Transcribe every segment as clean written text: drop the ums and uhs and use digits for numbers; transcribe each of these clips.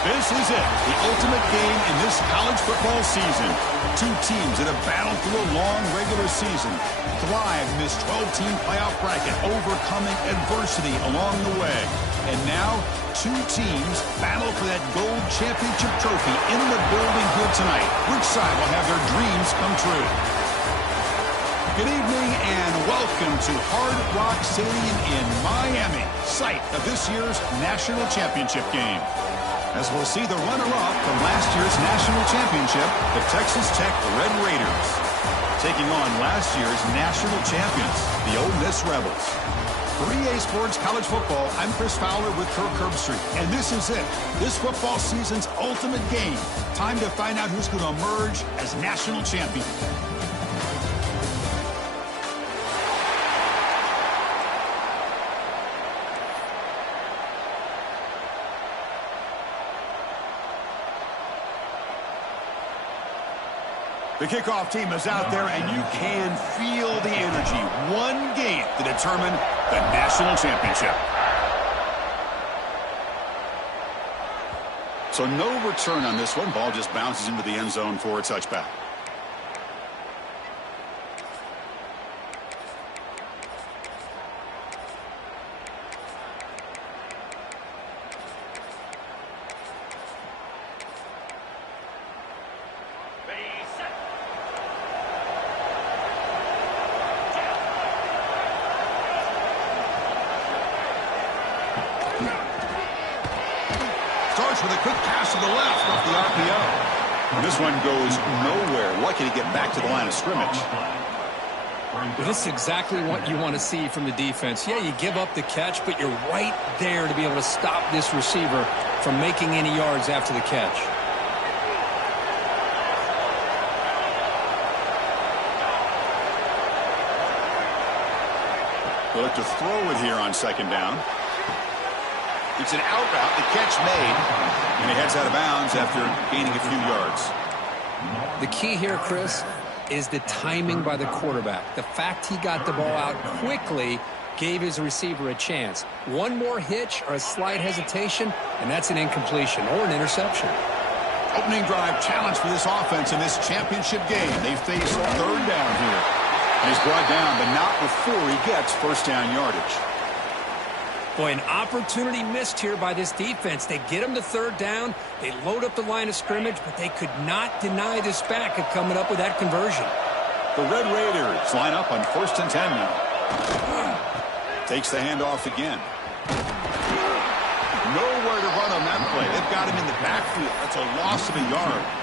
This is it, the ultimate game in this college football season. Two teams that have battled through a long regular season, thrived in this 12-team playoff bracket, overcoming adversity along the way. And now, two teams battle for that gold championship trophy in the building here tonight. Which side will have their dreams come true? Good evening and welcome to Hard Rock Stadium in Miami, site of this year's national championship game. As we'll see the runner-up from last year's national championship, the Texas Tech Red Raiders, taking on last year's national champions, the Ole Miss Rebels. 3A Sports College Football, I'm Chris Fowler with Kirk Herbstreit, and this is it, this football season's ultimate game. Time to find out who's going to emerge as national champion. The kickoff team is out there, and you can feel the energy. One game to determine the national championship. So no return on this one. Ball just bounces into the end zone for a touchback. With a quick pass to the left off the RPO. And this one goes nowhere. Lucky to get back to the line of scrimmage. Well, this is exactly what you want to see from the defense. Yeah, you give up the catch, but you're right there to be able to stop this receiver from making any yards after the catch. They'll look to throw it here on second down. It's an out route, the catch made, and he heads out of bounds after gaining a few yards. The key here, Chris, is the timing by the quarterback. The fact he got the ball out quickly gave his receiver a chance. One more hitch or a slight hesitation, and that's an incompletion or an interception. Opening drive challenge for this offense in this championship game. They face third down here. And he's brought down, but not before he gets first down yardage. Boy, an opportunity missed here by this defense. They get him to third down. They load up the line of scrimmage, but they could not deny this back of coming up with that conversion. The Red Raiders line up on 1st and 10 now. Takes the handoff again. Nowhere to run on that play. They've got him in the backfield. That's a loss of a yard.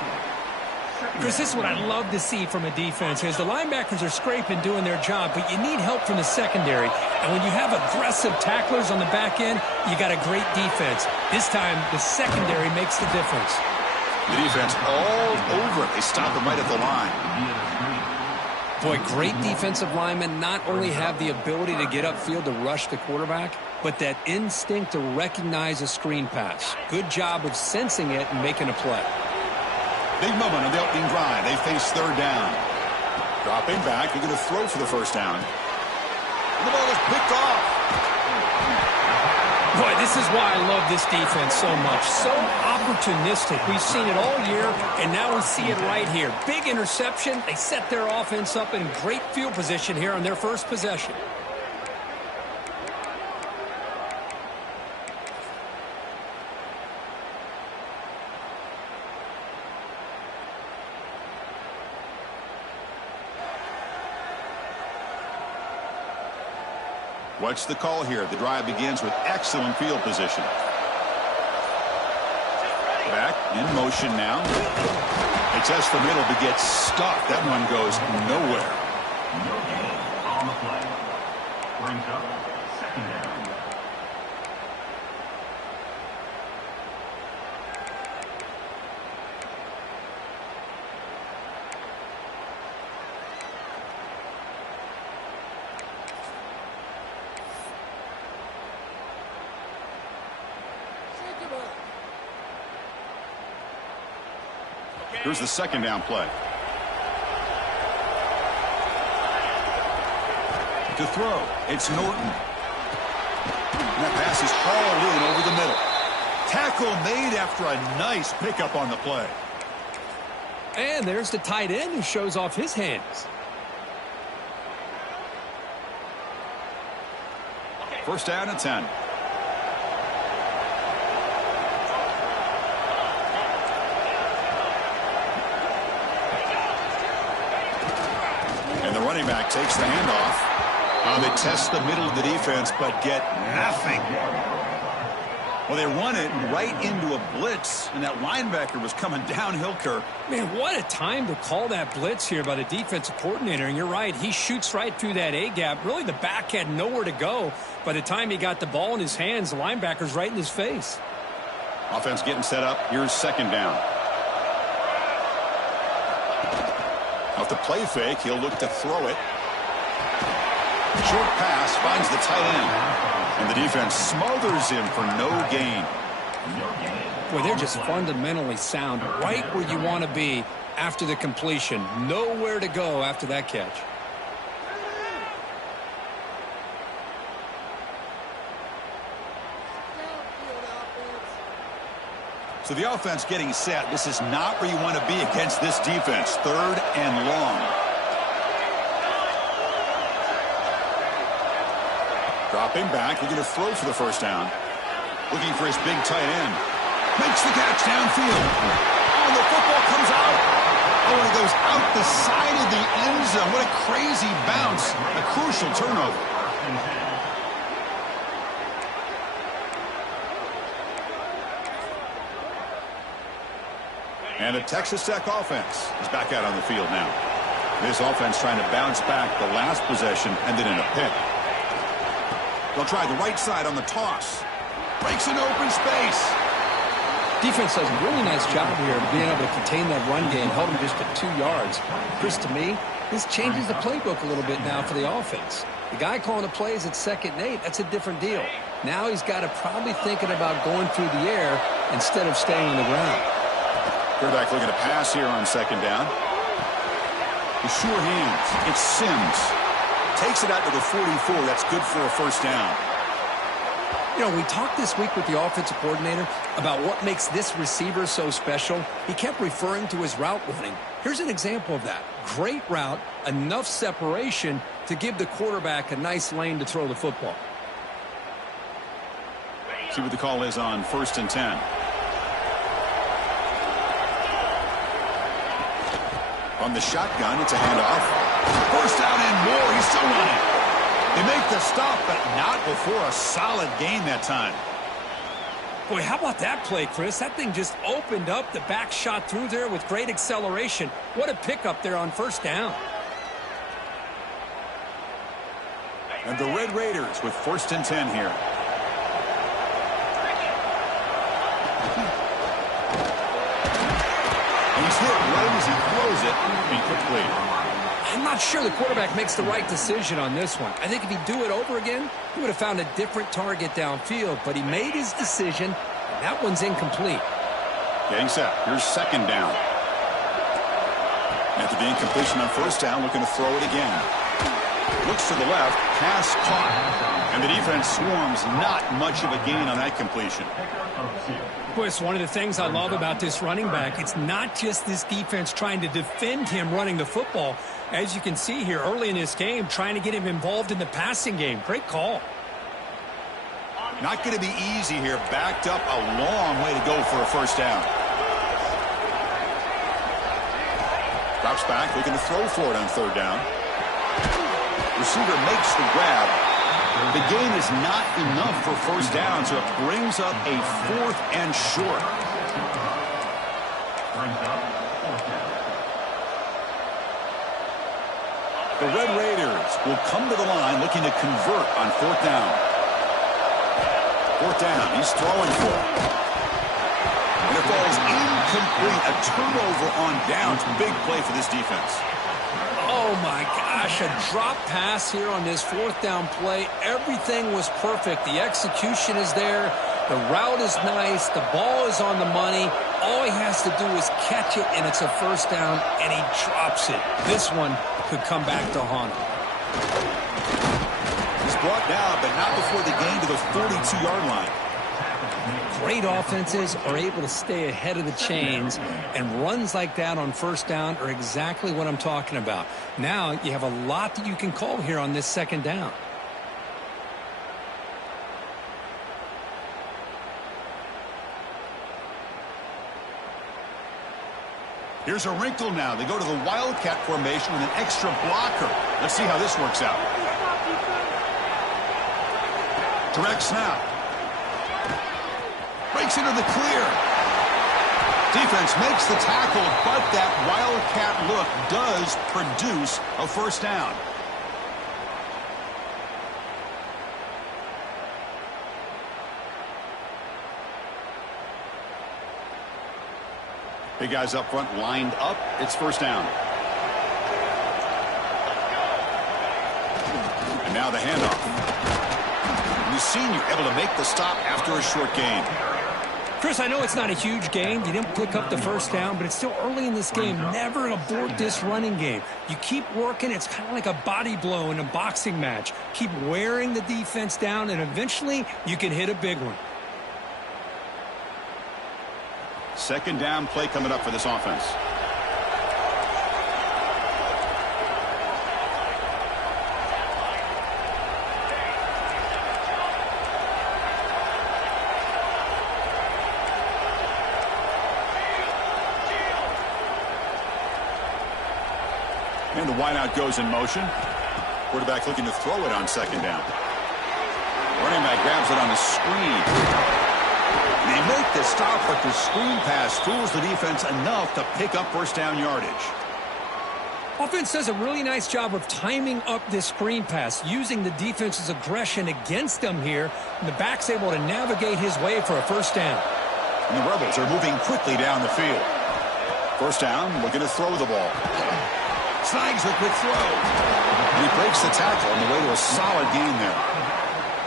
Chris, this is what I love to see from a defense is the linebackers are scraping, doing their job, but you need help from the secondary. And when you have aggressive tacklers on the back end, you got a great defense. This time, the secondary makes the difference. The defense all over it. They stop him right at the line. Boy, great defensive linemen not only have the ability to get upfield to rush the quarterback, but that instinct to recognize a screen pass. Good job of sensing it and making a play. Big moment on the opening drive. They face third down. Dropping back. They're going to throw for the first down. And the ball is picked off. Boy, this is why I love this defense so much. So opportunistic. We've seen it all year, and now we see it right here. Big interception. They set their offense up in great field position here on their first possession. What's the call here? The drive begins with excellent field position. Back in motion now. It tests the middle but gets stuck. That one goes nowhere. No gain on the play. Brings up second down. Here's the second down play. To throw, it's Norton. And that pass is hauled in over the middle. Tackle made after a nice pickup on the play. And there's the tight end who shows off his hands. First down and 10. And the running back takes the handoff. They test the middle of the defense, but get nothing. Well, they run it right into a blitz, and that linebacker was coming downhill, Kirk. Man, what a time to call that blitz here by the defensive coordinator. And you're right, he shoots right through that A-gap. Really, the back had nowhere to go. By the time he got the ball in his hands, the linebacker's right in his face. Offense getting set up. Here's second down. Off the play fake, he'll look to throw it. Short pass finds the tight end. And the defense smothers him for no gain. Boy, they're just fundamentally sound, right where you want to be after the completion. Nowhere to go after that catch. So the offense getting set. This is not where you want to be against this defense. Third and long. Dropping back, looking to throw for the first down. Looking for his big tight end. Makes the catch downfield. Oh, the football comes out. Oh, and it goes out the side of the end zone. What a crazy bounce. A crucial turnover. And the Texas Tech offense is back out on the field now. This offense trying to bounce back the last possession, ended in a pick. They'll try the right side on the toss. Breaks an open space. Defense does a really nice job here of being able to contain that run game, held him just at 2 yards. Chris, to me, this changes the playbook a little bit now for the offense. The guy calling the plays at 2nd and 8, that's a different deal. Now he's got to probably thinking about going through the air instead of staying on the ground. Quarterback looking to pass here on 2nd down. With sure hands, it's Sims. Takes it out to the 44. That's good for a first down. You know, we talked this week with the offensive coordinator about what makes this receiver so special. He kept referring to his route running. Here's an example of that. Great route, enough separation to give the quarterback a nice lane to throw the football. See what the call is on 1st and 10. On the shotgun, it's a handoff. First down and more. He's still running. They make the stop, but not before a solid gain that time. Boy, how about that play, Chris? That thing just opened up. The back shot through there with great acceleration. What a pickup there on 1st down. And the Red Raiders with 1st and 10 here. And he's hit right as he throws it. Incomplete. I'm not sure the quarterback makes the right decision on this one. I think if he'd do it over again, he would have found a different target downfield. But he made his decision, and that one's incomplete. Getting set. Here's 2nd down. After the incompletion on 1st down, looking to throw it again. Looks to the left. Pass caught. And the defense swarms. Not much of a gain on that completion. Boy, it's one of the things I love about this running back. It's not just this defense trying to defend him running the football. As you can see here early in this game, trying to get him involved in the passing game. Great call. Not going to be easy here. Backed up a long way to go for a first down. Drops back, looking to throw for it on 3rd down. Receiver makes the grab. The gain is not enough for first down, so it brings up a 4th and short. The Red Raiders will come to the line looking to convert on 4th down. 4th down, he's throwing for it. And it falls incomplete. A turnover on downs. Big play for this defense. Oh, my gosh, a drop pass here on this 4th down play. Everything was perfect. The execution is there. The route is nice. The ball is on the money. All he has to do is catch it, and it's a first down, and he drops it. This one could come back to haunt him. He's brought down, but not before the gain to the 42-yard line. Great offenses are able to stay ahead of the chains, and runs like that on first down are exactly what I'm talking about. Now you have a lot that you can call here on this second down. Here's a wrinkle now. They go to the Wildcat formation with an extra blocker. Let's see how this works out. Direct snap. Breaks into the clear. Defense makes the tackle, but that Wildcat look does produce a first down. Big guys up front lined up. It's first down. And now the handoff. The senior able to make the stop after a short gain. Chris, I know it's not a huge gain. You didn't pick up the first down, but it's still early in this game. Never abort this running game. You keep working. It's kind of like a body blow in a boxing match. Keep wearing the defense down, and eventually you can hit a big one. Second down play coming up for this offense. And the wideout goes in motion. Quarterback looking to throw it on second down. Running back grabs it on the screen. They make the stop, but the screen pass fools the defense enough to pick up first down yardage. Offense does a really nice job of timing up this screen pass, using the defense's aggression against them here, and the back's able to navigate his way for a first down. And the Rebels are moving quickly down the field. First down, looking to throw the ball. Snags a quick throw. And he breaks the tackle on the way to a solid gain there.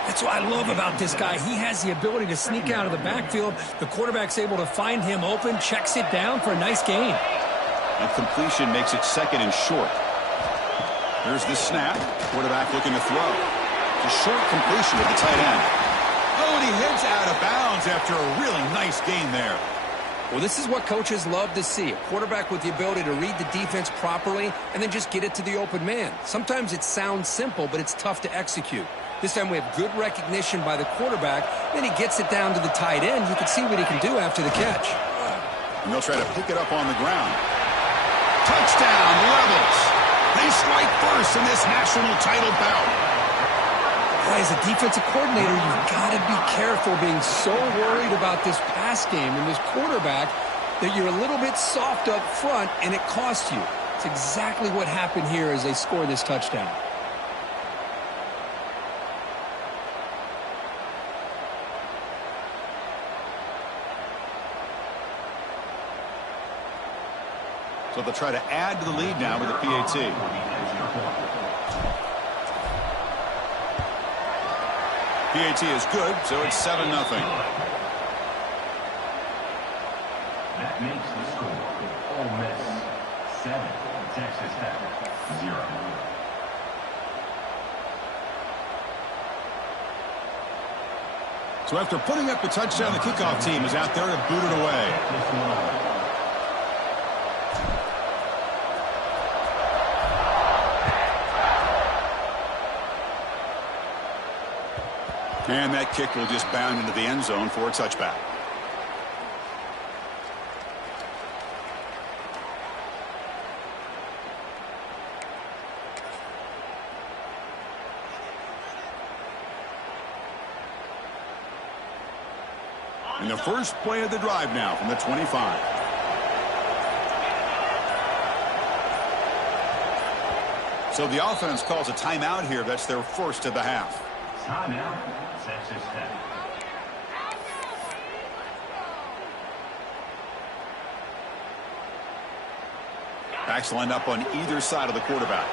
That's what I love about this guy. He has the ability to sneak out of the backfield. The quarterback's able to find him open, checks it down for a nice gain. And completion makes it second and short. Here's the snap. Quarterback looking to throw. It's a short completion to the tight end. Oh, and he heads out of bounds after a really nice gain there. Well, this is what coaches love to see. A quarterback with the ability to read the defense properly and then just get it to the open man. Sometimes it sounds simple, but it's tough to execute. This time we have good recognition by the quarterback. Then he gets it down to the tight end. You can see what he can do after the catch. And they'll try to pick it up on the ground. Touchdown, Rebels. They strike first in this national title bout. As a defensive coordinator, you've got to be careful being so worried about this pass game and this quarterback that you're a little bit soft up front and it costs you. It's exactly what happened here as they score this touchdown. So they'll try to add to the lead now with the PAT. PAT is good, so it's 7-0. That makes the score. Ole Miss 7, Texas Tech 0. So after putting up the touchdown, the kickoff team is out there to boot it away. And that kick will just bound into the end zone for a touchback. And the first play of the drive now from the 25. So the offense calls a timeout here. That's their first of the half. Timeout, Texas Tech. Backs lined up on either side of the quarterback.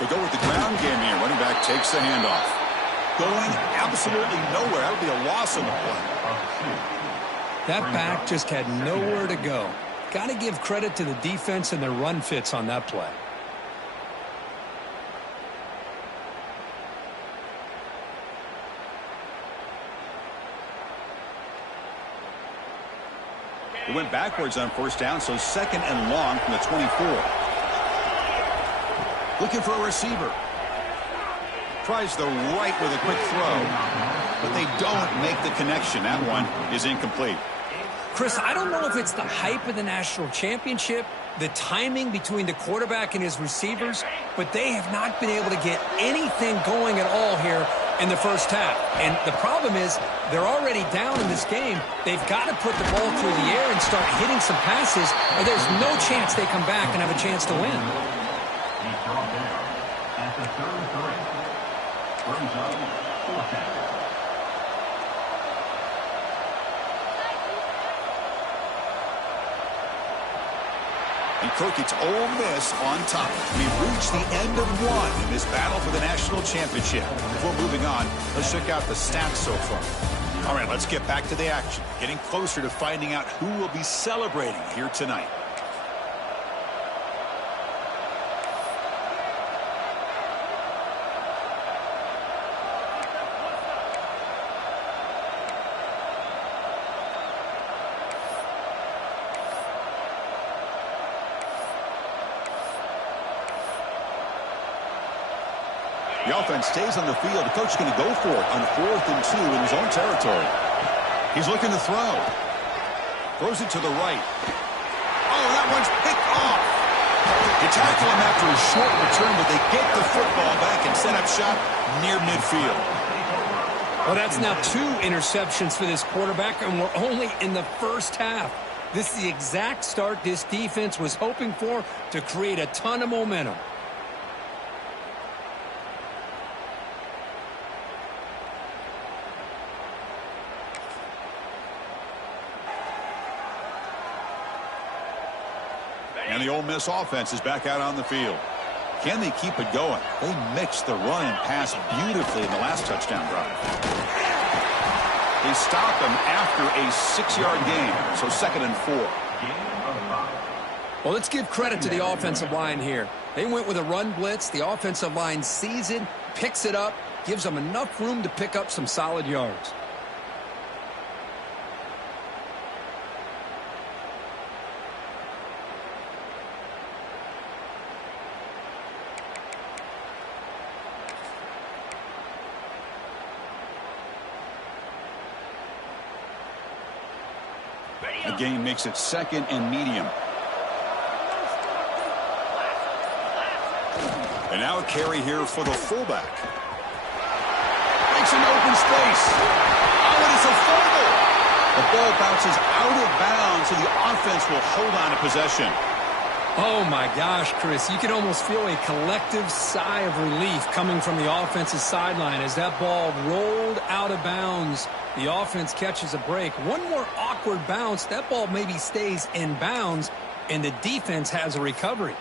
They go with the ground game here. Running back takes the handoff. Going absolutely nowhere. That would be a loss on the play. That back just had nowhere to go. got to give credit to the defense and their run fits on that play. It went backwards on first down, so second and long from the 24. Looking for a receiver. Tries the right with a quick throw, but they don't make the connection. That one is incomplete. Chris, I don't know if it's the hype of the national championship, the timing between the quarterback and his receivers, but they have not been able to get anything going at all here in the first half. And the problem is they're already down in this game. They've got to put the ball through the air and start hitting some passes, or there's no chance they come back and have a chance to win. He's brought down at the 33. Brings up fourth down. And Cook, it's Ole Miss on top. We've reached the end of one in this battle for the national championship. Before moving on, let's check out the stats so far. All right, let's get back to the action. Getting closer to finding out who will be celebrating here tonight. The offense stays on the field. The coach is going to go for it on 4th and 2 in his own territory. He's looking to throw. Throws it to the right. Oh, that one's picked off. You tackle him after a short return, but they get the football back and set up shop near midfield. Well, that's now 2 interceptions for this quarterback, and we're only in the first half. This is the exact start this defense was hoping for to create a ton of momentum. And the Ole Miss offense is back out on the field. Can they keep it going? They mixed the run and pass beautifully in the last touchdown drive. They stopped them after a 6-yard gain, so 2nd and 4. Well, let's give credit to the offensive line here. They went with a run blitz. The offensive line sees it, picks it up, gives them enough room to pick up some solid yards. The gain makes it 2nd and medium. And now a carry here for the fullback. Makes an open space. Oh, and it's a fumble. The ball bounces out of bounds, so the offense will hold on to possession. Oh, my gosh, Chris. You can almost feel a collective sigh of relief coming from the offensive sideline as that ball rolled out of bounds. The offense catches a break. One more awkward bounce. That ball maybe stays in bounds, and the defense has a recovery.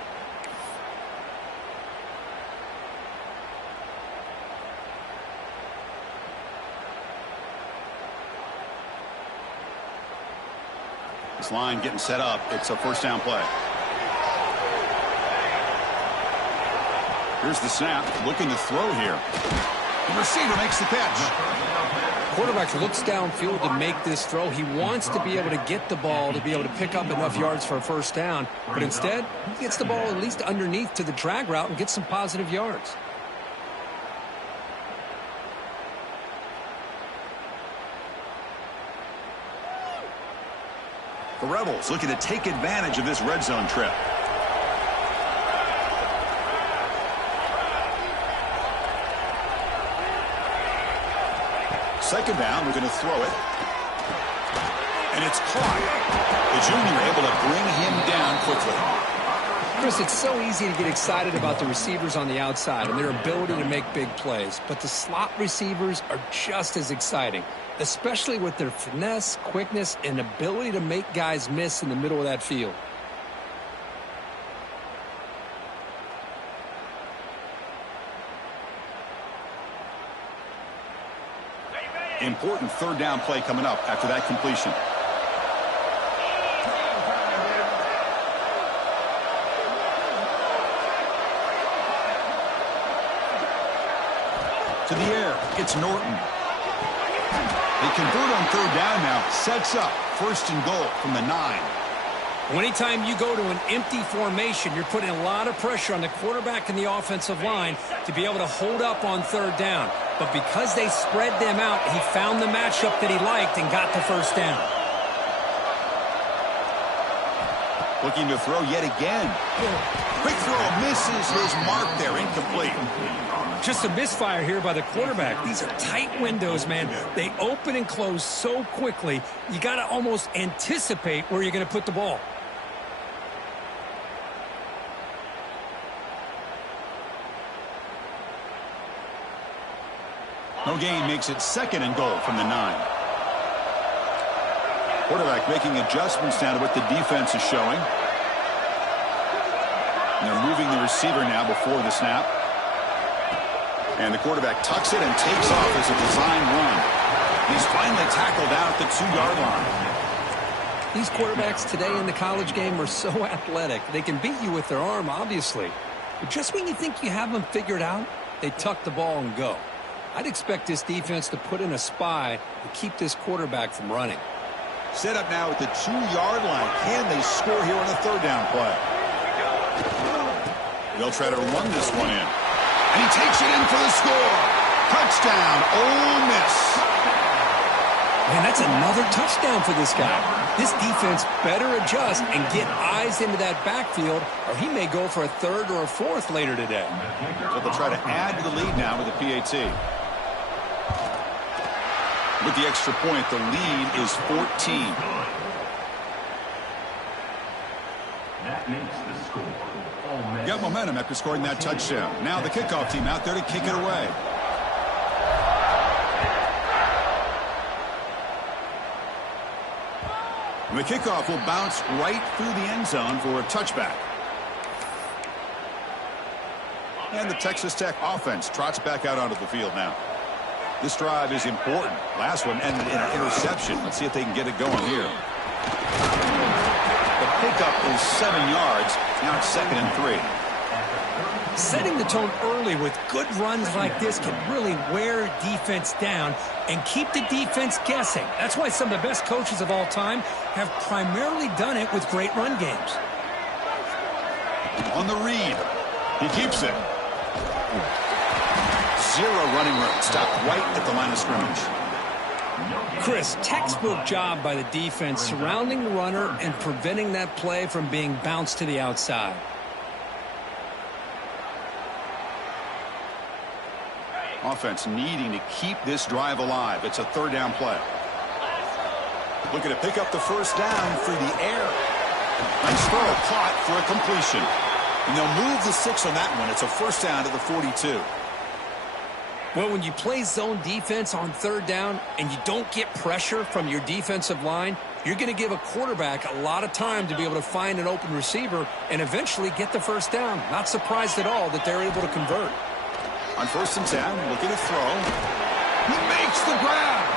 This line getting set up. It's a first down play. Here's the snap. Looking to throw here. The receiver makes the catch. Quarterback looks downfield to make this throw. He wants to be able to get the ball to be able to pick up enough yards for a first down. But instead, he gets the ball at least underneath to the drag route and gets some positive yards. The Rebels looking to take advantage of this red zone trip. Second down, we're going to throw it. And it's caught. The junior able to bring him down quickly. Chris, it's so easy to get excited about the receivers on the outside and their ability to make big plays. But the slot receivers are just as exciting, especially with their finesse, quickness, and ability to make guys miss in the middle of that field. Important third down play coming up after that completion. To the air, it's Norton. They convert on third down now. Sets up first and goal from the 9. Anytime you go to an empty formation, you're putting a lot of pressure on the quarterback and the offensive line to be able to hold up on third down. But because they spread them out, he found the matchup that he liked and got the first down. Looking to throw yet again. Quick throw, misses his mark there, incomplete. Just a misfire here by the quarterback. These are tight windows, man. They open and close so quickly, you got to almost anticipate where you're going to put the ball. No gain makes it second and goal from the 9. Quarterback making adjustments now to what the defense is showing. And they're moving the receiver now before the snap. And the quarterback tucks it and takes off as a design run. He's finally tackled down at the 2-yard line. These quarterbacks today in the college game are so athletic. They can beat you with their arm, obviously. But just when you think you have them figured out, they tuck the ball and go. I'd expect this defense to put in a spy to keep this quarterback from running. Set up now at the 2-yard line. Can they score here on a third down play? They'll try to run this one in. And he takes it in for the score. Touchdown, Ole Miss. Man, that's another touchdown for this guy. This defense better adjust and get eyes into that backfield, or he may go for a third or a fourth later today. So they'll try to add to the lead now with a PAT. With the extra point, the lead is 14. That makes the score. Got momentum after scoring that touchdown. Now the kickoff team out there to kick it away. And the kickoff will bounce right through the end zone for a touchback. And the Texas Tech offense trots back out onto the field now. This drive is important. Last one ended in an interception. Let's see if they can get it going here. The pickup is 7 yards. Now it's 2nd and 3. Setting the tone early with good runs like this can really wear defense down and keep the defense guessing. That's why some of the best coaches of all time have primarily done it with great run games. On the read. He keeps it. 0 running room. Stopped right at the line of scrimmage. Chris, textbook job by the defense surrounding the runner and preventing that play from being bounced to the outside. Offense needing to keep this drive alive. It's a third down play. Looking to pick up the first down through the air. Nice throw caught for a completion. And they'll move the 6 on that one. It's a first down to the 42. Well, when you play zone defense on third down and you don't get pressure from your defensive line, you're going to give a quarterback a lot of time to be able to find an open receiver and eventually get the first down. Not surprised at all that they're able to convert. On 1st and 10, looking to throw. He makes the grab.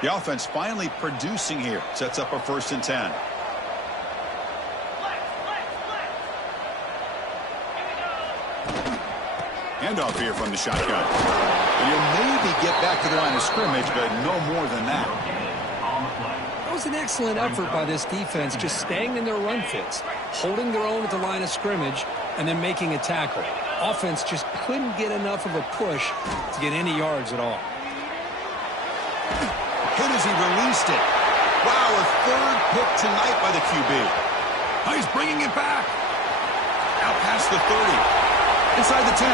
The offense finally producing here. Sets up a 1st and 10. Handoff here from the shotgun. And you'll maybe get back to the line of scrimmage, but no more than that. That was an excellent effort by this defense, just staying in their run fits, holding their own at the line of scrimmage, and then making a tackle. Offense just couldn't get enough of a push to get any yards at all. Hit as he released it. Wow, a 3rd pick tonight by the QB. Oh, he's bringing it back. Out past the 30. Inside the 10.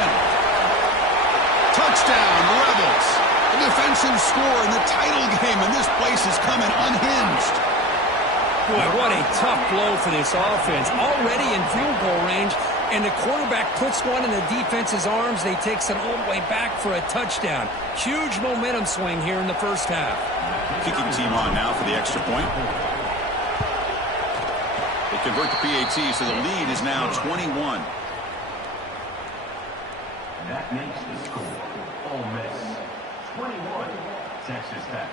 Touchdown, Rebels. A defensive score in the title game, and this place is coming unhinged. Boy, what a tough blow for this offense. Already in field goal range, and the quarterback puts one in the defense's arms. They takes it all the way back for a touchdown. Huge momentum swing here in the first half. Kicking team on now for the extra point. They convert the PAT, so the lead is now 21. That makes the score. Ole Miss 21, Texas Tech,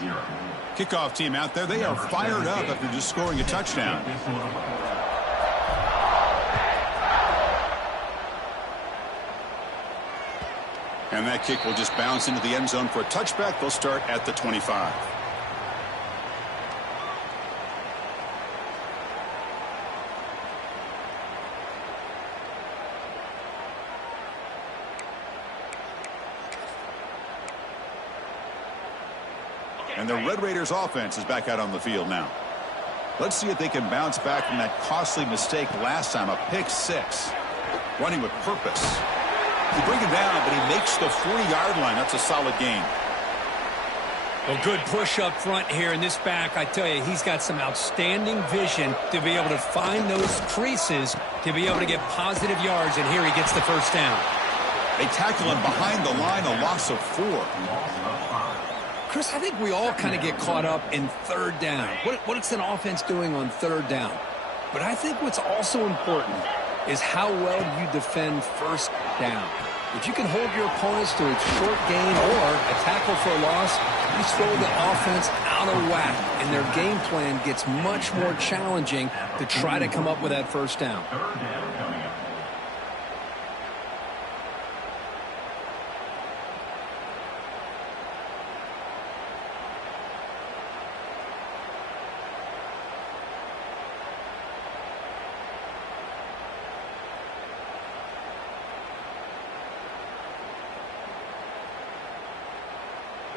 0. Kickoff team out there. They are fired up after just scoring a touchdown. And that kick will just bounce into the end zone for a touchback. They'll start at the 25. And the Red Raiders offense is back out on the field now. Let's see if they can bounce back from that costly mistake last time, a pick six. Running with purpose. He bring him down, but he makes the 40-yard line. That's a solid gain. Well, good push up front here in this back. I tell you, he's got some outstanding vision to be able to find those creases to be able to get positive yards, and here he gets the first down. They tackle him behind the line, a loss of 4. Chris, I think we all kind of get caught up in third down. What's an offense doing on third down? But I think what's also important is how well you defend first down. If you can hold your opponents to a short gain or a tackle for a loss, you throw the offense out of whack, and their game plan gets much more challenging to try to come up with that first down. Third down coming up.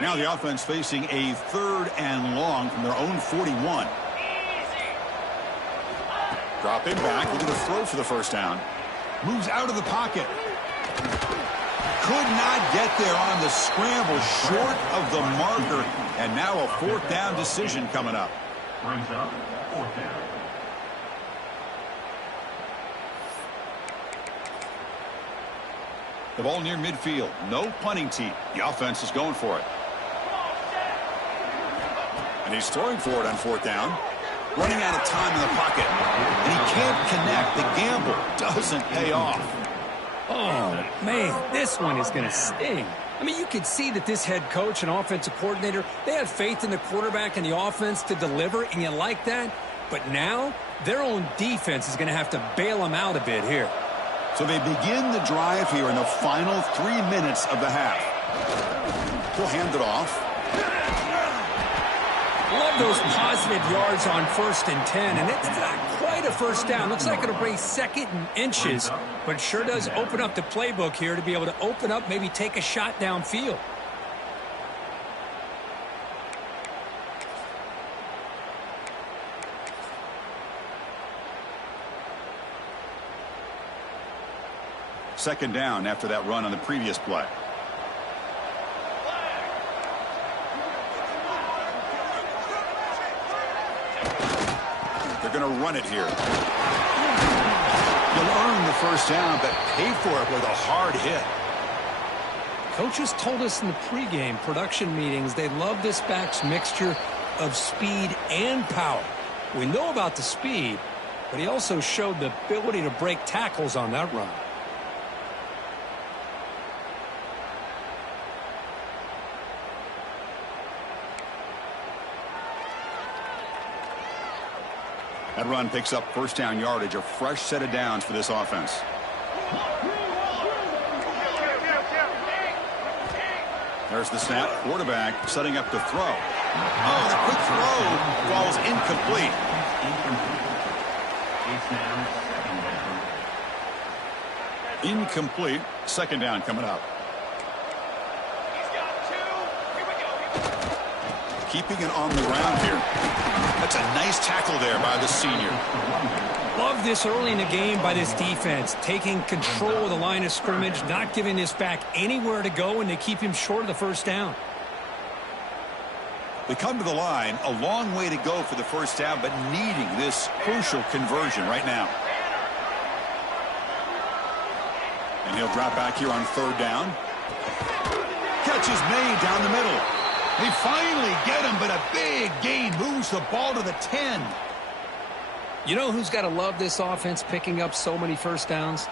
Now the offense facing a 3rd and long from their own 41. Drop it back, looking to throw for the first down. Moves out of the pocket. Could not get there on the scramble, short of the marker. And now a 4th down decision coming up. Brings up 4th down. The ball near midfield. No punting team. The offense is going for it. And he's throwing for it on 4th down. Running out of time in the pocket. And he can't connect. The gamble doesn't pay off. Oh, man, this one is going to sting. I mean, you could see that this head coach and offensive coordinator, they had faith in the quarterback and the offense to deliver, and you like that. But now, their own defense is going to have to bail them out a bit here. So they begin the drive here in the final 3 minutes of the half. He'll hand it off. Love those positive yards on 1st and 10, and it's not quite a first down. Looks like it'll bring 2nd and inches, but sure does open up the playbook here to be able to open up, maybe take a shot downfield. Second down after that run on the previous play. They're going to run it here. You'll earn the first down, but pay for it with a hard hit. Coaches told us in the pregame production meetings they love this back's mixture of speed and power. We know about the speed, but he also showed the ability to break tackles on that run. That run picks up first down yardage, a fresh set of downs for this offense. There's the snap. Quarterback setting up to throw. Oh, the quick throw falls incomplete. Incomplete. Second down coming up. Keeping it on the ground here. That's a nice tackle there by the senior. Love this early in the game by this defense, taking control of the line of scrimmage, not giving this back anywhere to go, and they keep him short of the first down. They come to the line, a long way to go for the first down, but needing this crucial conversion right now. And he'll drop back here on third down. Catch is made down the middle. They finally get him, but a big gain moves the ball to the 10. You know who's got to love this offense picking up so many first downs?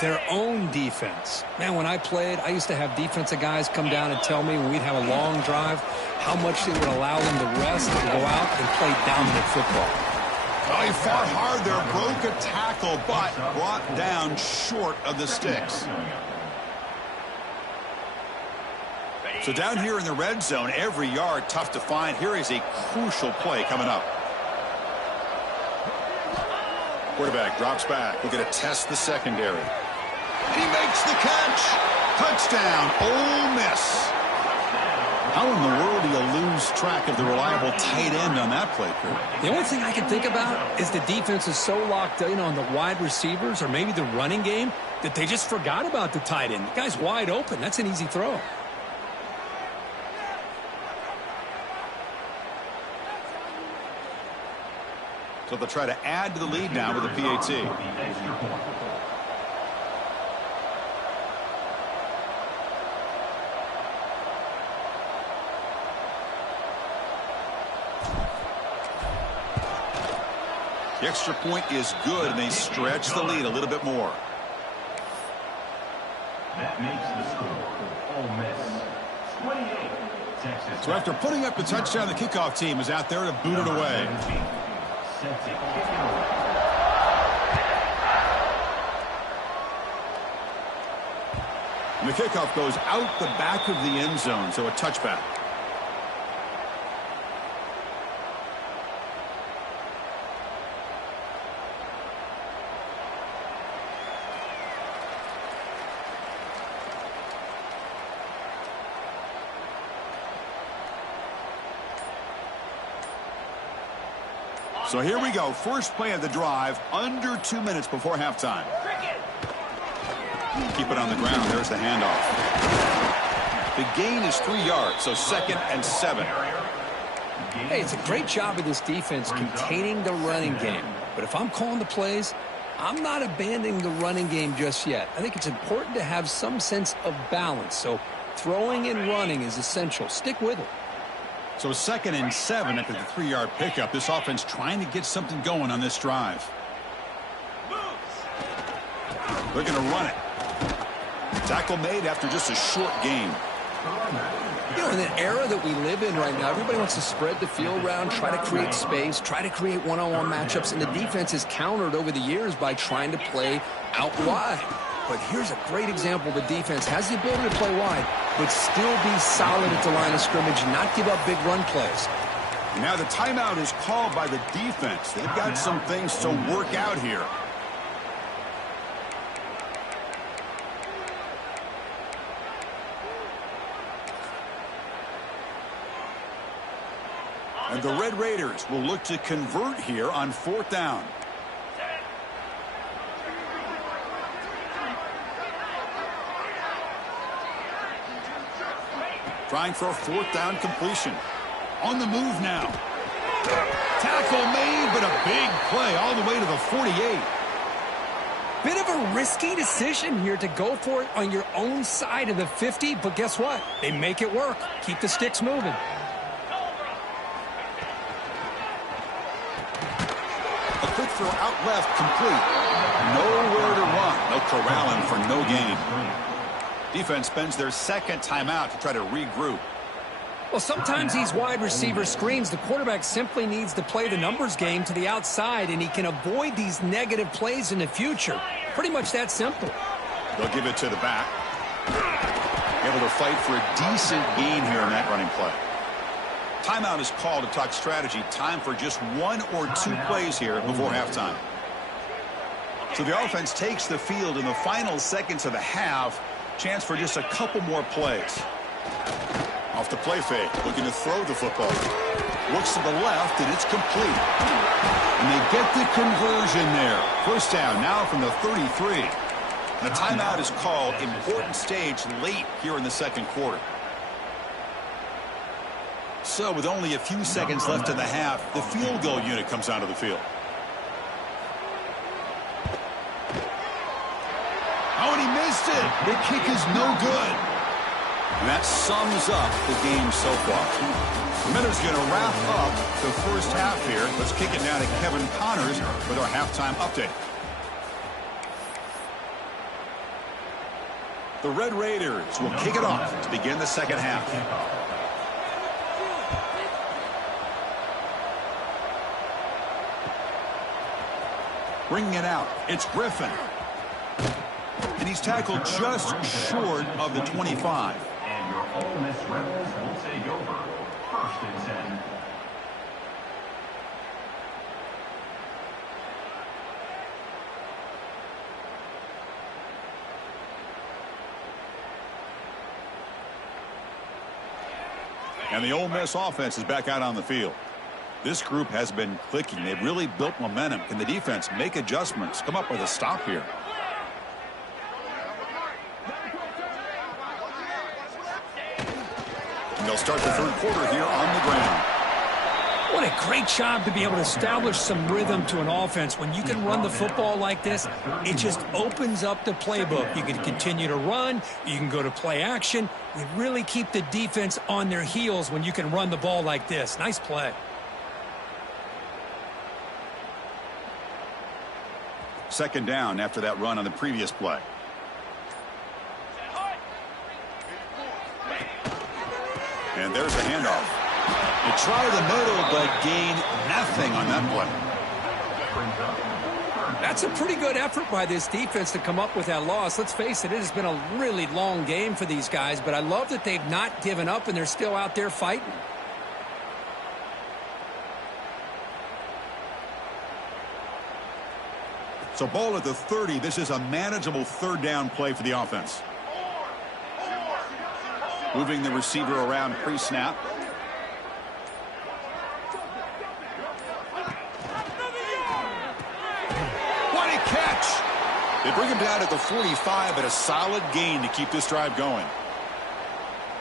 their own defense. Man, when I played, I used to have defensive guys come down and tell me when we'd have a long drive how much they would allow them to rest and go out and play dominant football. Oh, he fought hard there, broke a tackle, but brought down short of the sticks. So down here in the red zone, every yard tough to find. Here is a crucial play coming up. Quarterback drops back. We're going to test the secondary. And he makes the catch. Touchdown, Ole Miss. How in the world do you lose track of the reliable tight end on that play, Kurt? The only thing I can think about is the defense is so locked in on the wide receivers or maybe the running game that they just forgot about the tight end. The guy's wide open. That's an easy throw. So they'll try to add to the lead now with a PAT. The extra point is good, and they stretch the lead a little bit more. That makes the score Ole Miss 28, Texas. So after putting up the touchdown, the kickoff team is out there to boot it away. And the kickoff goes out the back of the end zone, so a touchback. So here we go. First play of the drive, under 2 minutes before halftime. Keep it on the ground. There's the handoff. The gain is 3 yards, so 2nd and 7. Hey, it's a great job of this defense containing the running game. But if I'm calling the plays, I'm not abandoning the running game just yet. I think it's important to have some sense of balance. So throwing and running is essential. Stick with it. So 2nd and 7 after the 3-yard pickup. This offense trying to get something going on this drive. They're going to run it. Tackle made after just a short gain. You know, in the era that we live in right now, everybody wants to spread the field around, try to create space, try to create one-on-one matchups, and the defense is countered over the years by trying to play out wide. But here's a great example. The defense has the ability to play wide, but still be solid at the line of scrimmage and not give up big run plays. Now the timeout is called by the defense. They've got some things to work out here. And the Red Raiders will look to convert here on 4th down. Trying for a 4th down completion. On the move now. Tackle made, but a big play all the way to the 48. Bit of a risky decision here to go for it on your own side of the 50, but guess what? They make it work. Keep the sticks moving. A quick throw out left, complete. Nowhere to run. No corralling for no gain. Defense spends their 2nd timeout to try to regroup. Well, sometimes these wide receiver screens, the quarterback simply needs to play the numbers game to the outside, and he can avoid these negative plays in the future. Pretty much that simple. They'll give it to the back. Able to fight for a decent gain here in that running play. Timeout is called to talk strategy. Time for just 1 or 2 plays here before halftime. So the offense takes the field in the final seconds of the half. Chance for just a couple more plays. Off the play fake, looking to throw the football. Looks to the left, and it's complete. And they get the conversion there. 1st down now from the 33. And the timeout is called. Important stage late here in the 2nd quarter. So with only a few seconds left in the half, the field goal unit comes onto the field. Oh, and he missed it. The kick is no good. And that sums up the game so far. The Minnows going to wrap up the first half here. Let's kick it now to Kevin Connors with our halftime update. The Red Raiders will kick it off to begin the second half. Bringing it out, it's Griffin. And he's tackled just short of the 25. And your Ole Miss Rebels will take over. 1st and 10. And the Ole Miss offense is back out on the field. This group has been clicking. They've really built momentum. Can the defense make adjustments? Come up with a stop here. And they'll start the third quarter here on the ground. What a great job to be able to establish some rhythm to an offense. When you can run the football like this, it just opens up the playbook. You can continue to run. You can go to play action. You really keep the defense on their heels when you can run the ball like this. Nice play. Second down after that run on the previous play. And there's the handoff. They try the middle, but gain nothing on that play. That's a pretty good effort by this defense to come up with that loss. Let's face it, it has been a really long game for these guys, but I love that they've not given up and they're still out there fighting. So ball at the 30. This is a manageable third down play for the offense. Moving the receiver around pre-snap. What a catch! They bring him down at the 45, but a solid gain to keep this drive going.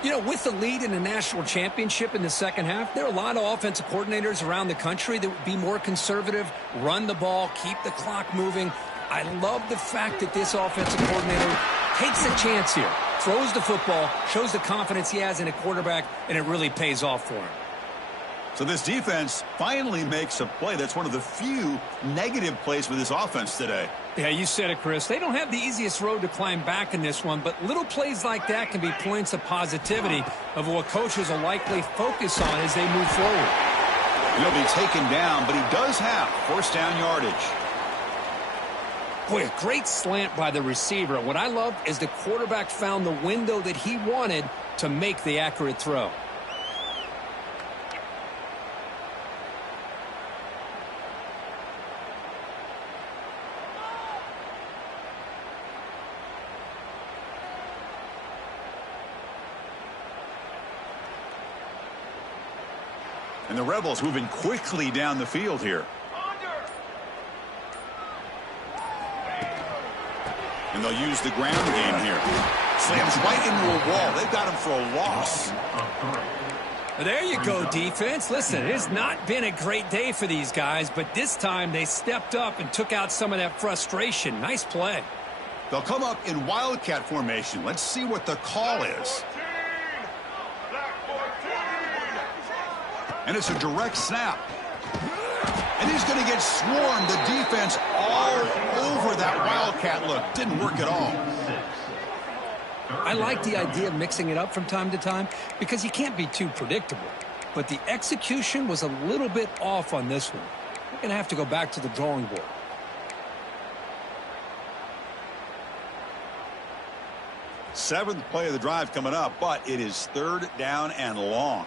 You know, with the lead in the national championship in the second half, there are a lot of offensive coordinators around the country that would be more conservative, run the ball, keep the clock moving. I love the fact that this offensive coordinator takes a chance here, throws the football, shows the confidence he has in a quarterback, and it really pays off for him. So this defense finally makes a play. That's one of the few negative plays for this offense today. Yeah, you said it, Chris. They don't have the easiest road to climb back in this one, but little plays like that can be points of positivity of what coaches will likely focus on as they move forward. He'll be taken down, but he does have first down yardage. Boy, a great slant by the receiver. What I love is the quarterback found the window that he wanted to make the accurate throw. And the Rebels moving quickly down the field here. And they'll use the ground game here. Slams right into a wall. They've got him for a loss. There you go, defense. Listen, it has not been a great day for these guys, but this time they stepped up and took out some of that frustration. Nice play. They'll come up in wildcat formation. Let's see what the call is. And it's a direct snap. And he's going to get swarmed. The defense all over that wildcat look. Didn't work at all. I like the idea of mixing it up from time to time because you can't be too predictable. But the execution was a little bit off on this one. We're going to have to go back to the drawing board. Seventh play of the drive coming up, but it is third down and long.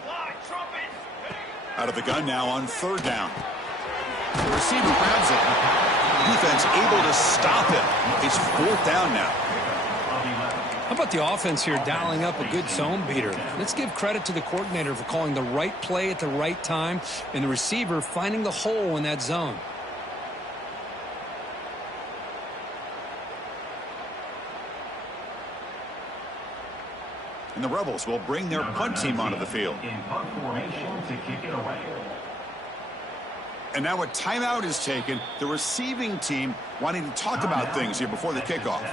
Out of the gun now on third down. The receiver grabs it. Defense able to stop it. It's fourth down now. How about the offense here dialing up a good zone beater? Let's give credit to the coordinator for calling the right play at the right time and the receiver finding the hole in that zone. And the Rebels will bring their punt team onto the field. In punt formation to kick it away. And now a timeout is taken. The receiving team wanting to talk about things here before the kickoff.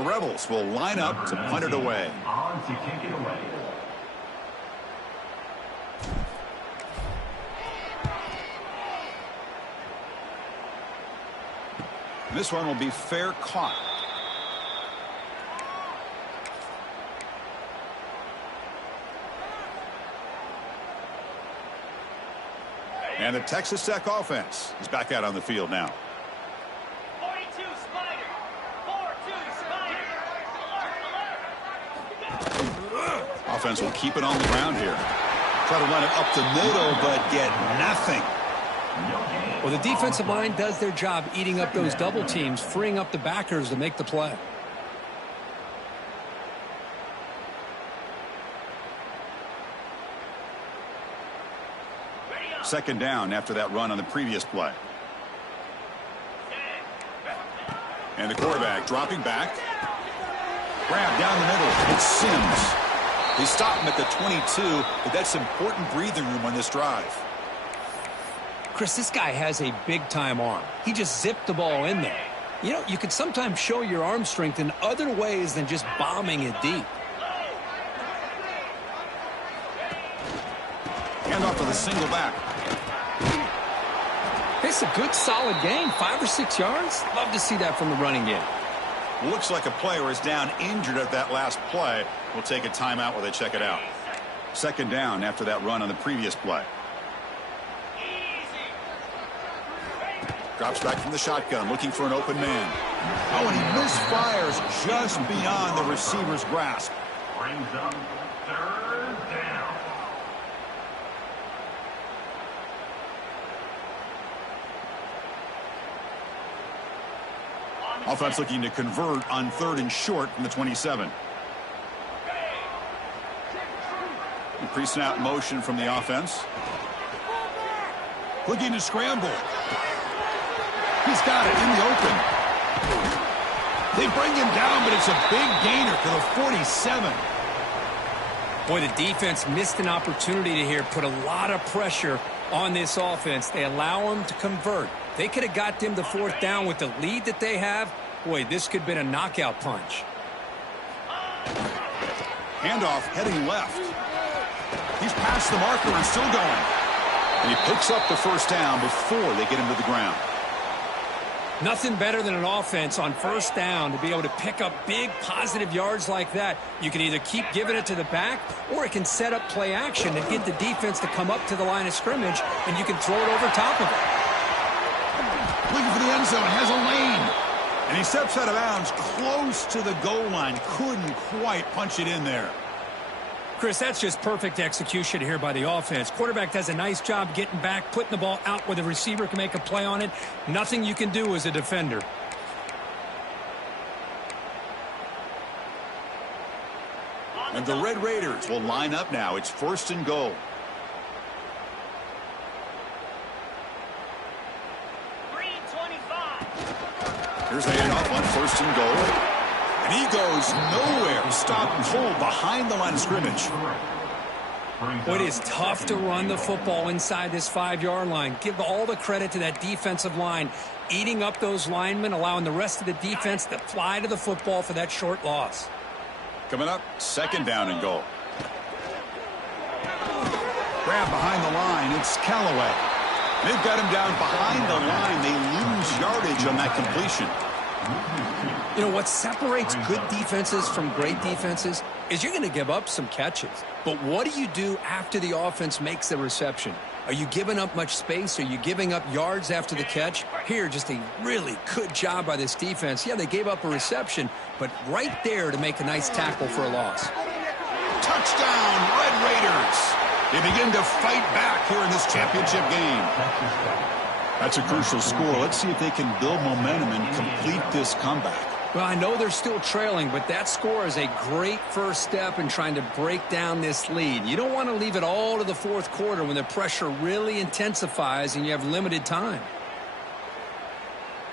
The Rebels will line up to punt it away. On to kick it away. This one will be fair caught. And the Texas Tech offense is back out on the field now. 42 Spider. 4-2 Spider. Offense will keep it on the ground here. Try to run it up the middle, but get nothing. Well, the defensive line does their job eating up those double teams, freeing up the backers to make the play. Second down after that run on the previous play. And the quarterback dropping back. Grab down the middle. It's Sims. They stop him at the 22, but that's important breathing room on this drive. Chris, this guy has a big-time arm. He just zipped the ball in there. You know, you can sometimes show your arm strength in other ways than just bombing it deep. Hand off to the single back. It's a good, solid gain. 5 or 6 yards. Love to see that from the running game. Looks like a player is down injured at that last play. We'll take a timeout while they check it out. Second down after that run on the previous play. Drops back from the shotgun, looking for an open man. Oh, and he misfires just beyond the receiver's grasp. Brings up third down. Offense looking to convert on 3rd and short from the 27. Pre-snap motion from the offense. Looking to scramble. He's got it in the open. They bring him down, but it's a big gainer to the 47. Boy, the defense missed an opportunity to here put a lot of pressure on this offense. They allow them to convert. They could have got them to 4th down with the lead that they have. Boy, this could have been a knockout punch. Handoff heading left. He's past the marker and still going. And he picks up the first down before they get him to the ground. Nothing better than an offense on 1st down to be able to pick up big positive yards like that. You can either keep giving it to the back, or it can set up play action and get the defense to come up to the line of scrimmage, and you can throw it over top of it. Looking for the end zone, has a lane. And he steps out of bounds close to the goal line. Couldn't quite punch it in there. Chris, that's just perfect execution here by the offense. Quarterback does a nice job getting back, putting the ball out where the receiver can make a play on it. Nothing you can do as a defender. And the Red Raiders will line up now. It's 1st and goal. Green 25. Here's the handoff on 1st and goal. And he goes nowhere. Stopped cold behind the line of scrimmage. Boy, it is tough to run the football inside this 5-yard line. Give all the credit to that defensive line, eating up those linemen, allowing the rest of the defense to fly to the football for that short loss. Coming up, 2nd down and goal. Grab behind the line. It's Callaway. They've got him down behind the line. They lose yardage on that completion. You know, what separates good defenses from great defenses is you're going to give up some catches. But what do you do after the offense makes the reception? Are you giving up much space? Are you giving up yards after the catch? Here, just a really good job by this defense. Yeah, they gave up a reception, but right there to make a nice tackle for a loss. Touchdown, Red Raiders. They begin to fight back here in this championship game. That's a crucial score. Let's see if they can build momentum and complete this comeback. Well, I know they're still trailing, but that score is a great first step in trying to break down this lead. You don't want to leave it all to the 4th quarter when the pressure really intensifies and you have limited time.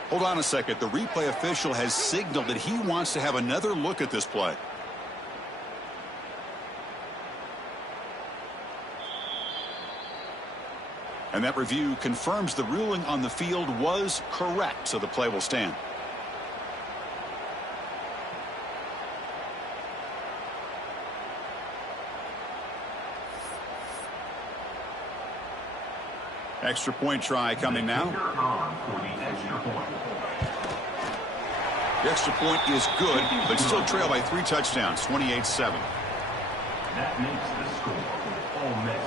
Hold on a second. The replay official has signaled that he wants to have another look at this play. And that review confirms the ruling on the field was correct, so the play will stand. Extra point try coming now. The extra point is good, but still trail by 3 touchdowns, 28-7. That makes the score. Ole Miss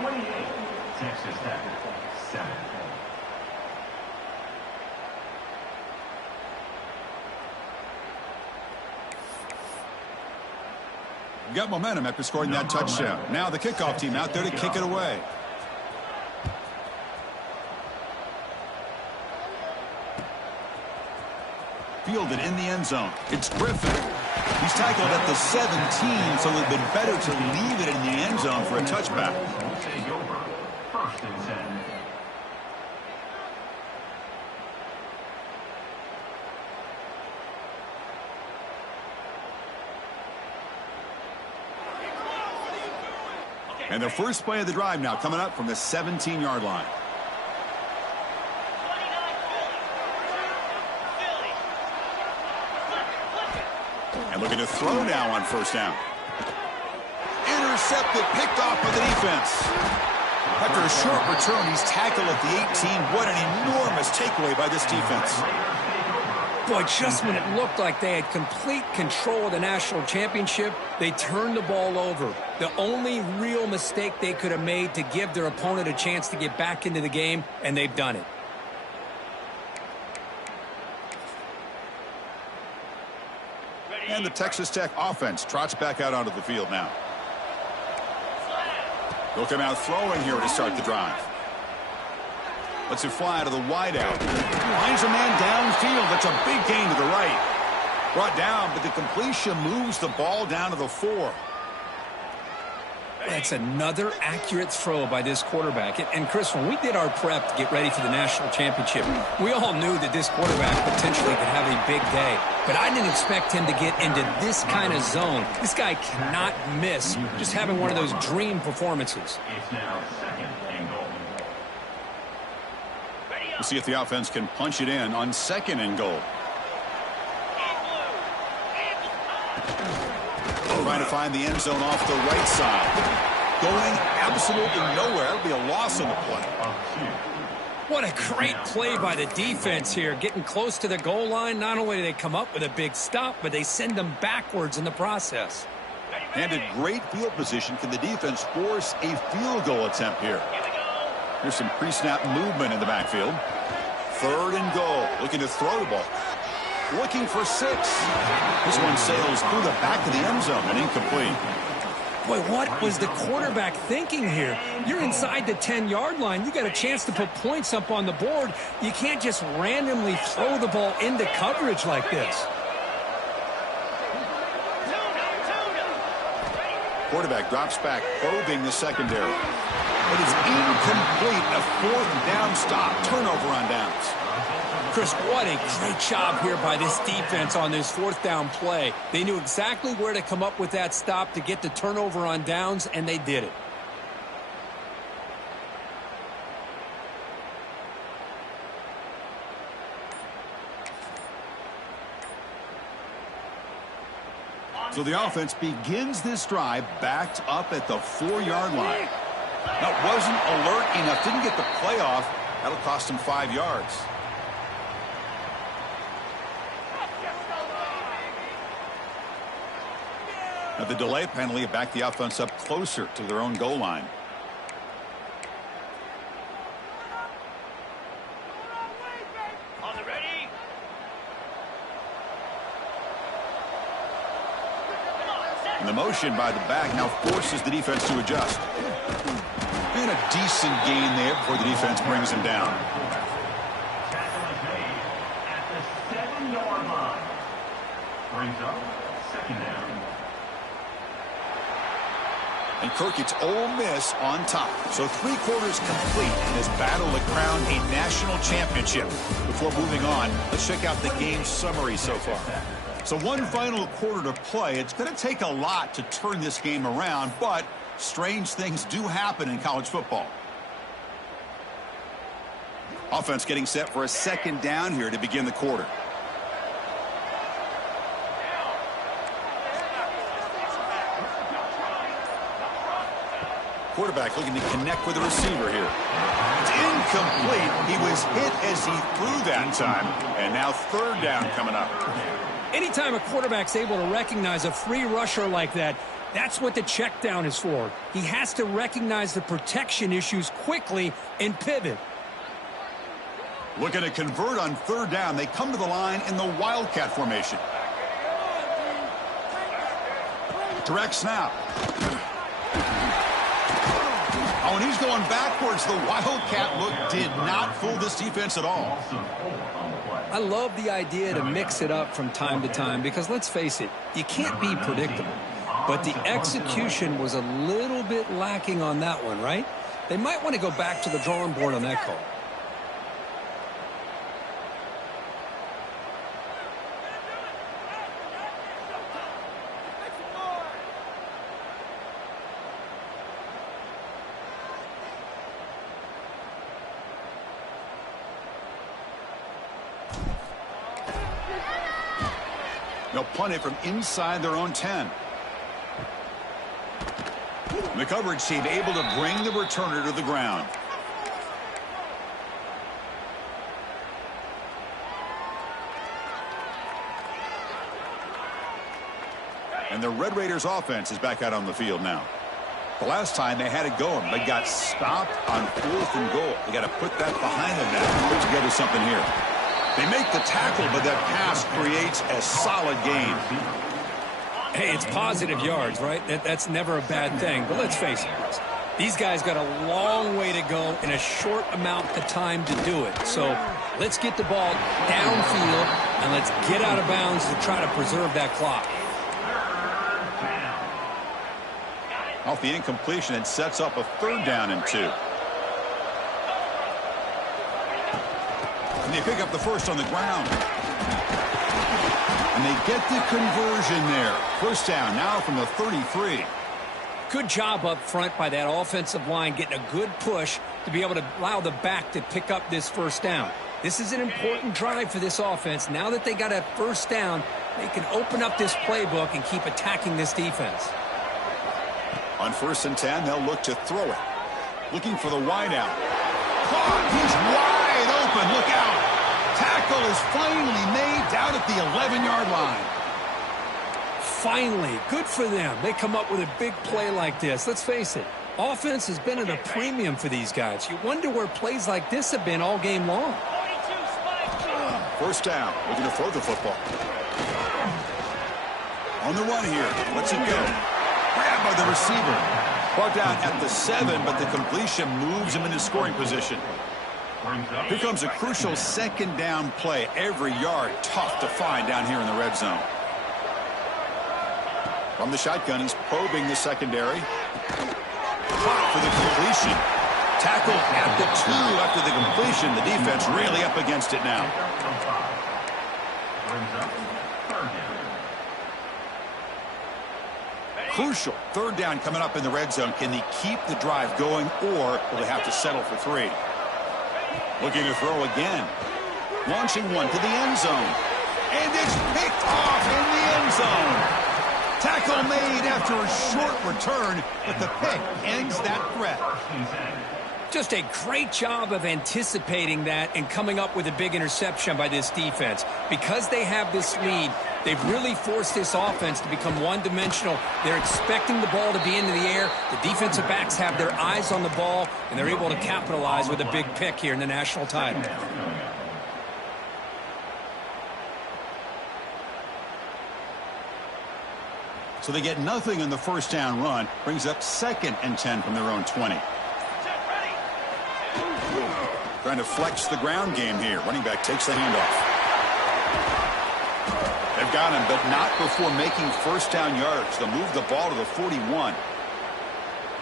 28, Texas Tech 7. Got momentum after scoring that touchdown. Now the kickoff team out there to kick it away. Fielded in the end zone. It's Griffin. He's tackled at the 17, so it would have been better to leave it in the end zone for a touchback. Take over. First and 10. And the first play of the drive now coming up from the 17-yard line. And looking to throw now on first down. Intercepted, picked off by the defense. After a short return, he's tackled at the 18. What an enormous takeaway by this defense. Boy, just when it looked like they had complete control of the national championship, they turned the ball over. The only real mistake they could have made to give their opponent a chance to get back into the game, and they've done it. And the Texas Tech offense trots back out onto the field now. They'll come out throwing here to start the drive. Lets it fly to the wideout. Finds a man downfield. That's a big gain to the right. Brought down, but the completion moves the ball down to the 4. That's another accurate throw by this quarterback. And Chris, when we did our prep to get ready for the national championship, we all knew that this quarterback potentially could have a big day. But I didn't expect him to get into this kind of zone. This guy cannot miss just having one of those dream performances. It's now second and goal. We'll see if the offense can punch it in on second and goal. Trying to find the end zone off the right side. Going absolutely nowhere. It'll be a loss on the play. What a great play by the defense here. Getting close to the goal line, not only do they come up with a big stop, but they send them backwards in the process. And a great field position. Can the defense force a field goal attempt here? Here's some pre-snap movement in the backfield. Third and goal. Looking to throw the ball. Looking for 6. This one sails through the back of the end zone and incomplete. Boy, what was the quarterback thinking here? You're inside the 10-yard line. You got a chance to put points up on the board. You can't just randomly throw the ball into coverage like this. Quarterback drops back, probing the secondary. It is incomplete. A 4th down stop. Turnover on downs. Chris, what a great job here by this defense on this 4th down play. They knew exactly where to come up with that stop to get the turnover on downs, and they did it. So the offense begins this drive backed up at the 4-yard line. That wasn't alert enough. Didn't get the play off. That'll cost him 5 yards. Now the delay penalty backed the offense up closer to their own goal line. On the ready. And the motion by the back now forces the defense to adjust. And a decent gain there before the defense brings him down. Tackle is made at the 7-yard line. Brings up second down. And Kirk, it's Ole Miss on top. So 3 quarters complete in this battle to crown a national championship. Before moving on, let's check out the game summary so far. So one final quarter to play. It's going to take a lot to turn this game around, but strange things do happen in college football. Offense getting set for a 2nd down here to begin the quarter. quarterback looking to connect with the receiver here. It's incomplete. He was hit as he threw that time. And now third down coming up. Anytime a quarterback's able to recognize a free rusher like that, that's what the check down is for. He has to recognize the protection issues quickly and pivot. Looking to convert on third down. They come to the line in the Wildcat formation. Direct snap. Oh, and he's going backwards. The Wildcat look did not fool this defense at all. I love the idea to mix it up from time to time because, let's face it, you can't be predictable. But the execution was a little bit lacking on that one, right? They might want to go back to the drawing board on that call. They'll punt it from inside their own 10. The coverage team able to bring the returner to the ground. And the Red Raiders offense is back out on the field now. The last time they had it going, they got stopped on 4th and goal. They got to put that behind them now. Put together something here. They make the tackle, but that pass creates a solid gain. Hey, it's positive yards, right? That's never a bad thing. But let's face it, these guys got a long way to go in a short amount of time to do it. So let's get the ball downfield, and let's get out of bounds to try to preserve that clock. Off the incompletion, it sets up a third down and 2. And they pick up the first on the ground. And they get the conversion there. First down now from the 33. Good job up front by that offensive line, getting a good push to be able to allow the back to pick up this first down. This is an important drive for this offense. Now that they got a first down, they can open up this playbook and keep attacking this defense. On 1st and 10, they'll look to throw it. Looking for the wideout. Caught. He's wide open. Look out. Tackle is finally made down at the 11-yard line. Finally, good for them. They come up with a big play like this. Let's face it, offense has been at a premium for these guys. You wonder where plays like this have been all game long. First down, looking to throw the football. On the run here, lets it go. Grabbed by the receiver. Brought down at the 7, but the completion moves him into scoring position. Here comes a crucial second down play. Every yard tough to find down here in the red zone. From the shotgun, he's probing the secondary. Caught for the completion. Tackle at the 2 after the completion. The defense really up against it now. Crucial third down coming up in the red zone. Can they keep the drive going, or will they have to settle for 3? Looking to throw again. Launching one to the end zone. And it's picked off in the end zone. Tackle made after a short return, but the pick ends that threat. Just a great job of anticipating that and coming up with a big interception by this defense. Because they have this lead, they've really forced this offense to become one-dimensional. They're expecting the ball to be into the air. The defensive backs have their eyes on the ball, and they're able to capitalize with a big pick here in the national title. So they get nothing in the first down run. Brings up 2nd and 10 from their own 20. Trying to flex the ground game here. Running back takes the handoff. They've got him, but not before making first down yards. They'll move the ball to the 41.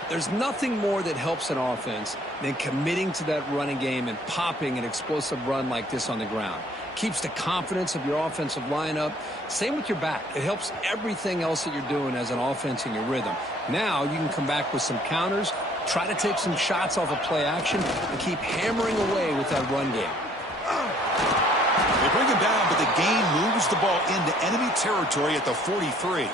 There's nothing more that helps an offense than committing to that running game and popping an explosive run like this on the ground. Keeps the confidence of your offensive lineup. Same with your back. It helps everything else that you're doing as an offense in your rhythm. Now you can come back with some counters, try to take some shots off of play action, and keep hammering away with that run game. They bring him down, but the gain moves the ball into enemy territory at the 43.